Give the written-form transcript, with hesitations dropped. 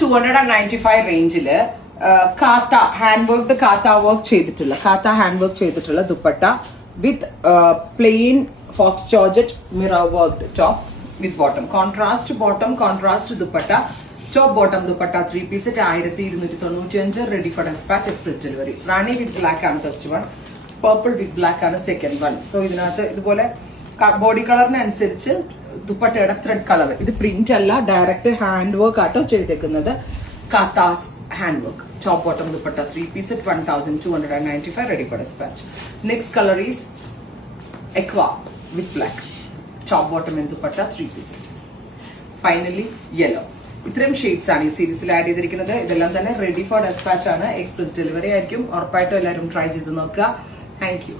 295 റേഞ്ചില് കാത്ത hand worked കാത്ത work ചെയ്തിട്ടുള്ള dupatta with plain faux georgette mirror worked top with bottom, contrast dupatta, top bottom dupatta 3 piece 1295, ready for despatch, express delivery. Rani with black ആണ് first one, purple with black ആണ് second one. So ഇതിനകത്ത് ഇതുപോലെ body കളറിനനുസരിച്ച് ദുപ്പട്ടയുടെ thread colour, ഇത് print അല്ല, direct hand work ആട്ടോ ചെയ്തേക്കുന്നത്. കാത്താസ് hand work, top bottom dupatta 3 piece 1295, ready for dispatch. Next color is aqua with black, top bottom and dupatta 3 piece. Finally yellow. ഇത്രയും ഷെയ്ഡ്സ് ആണ് ഈ സീരീസിൽ ആഡ് ചെയ്തിരിക്കുന്നത്. ഇതെല്ലാം തന്നെ റെഡി ഫോർ ഡെസ്പാച്ച് ആണ്, എക്സ്പ്രസ് ഡെലിവറി ആയിരിക്കും. ഉറപ്പായിട്ടും എല്ലാവരും ട്രൈ ചെയ്ത് നോക്കുക. Thank you.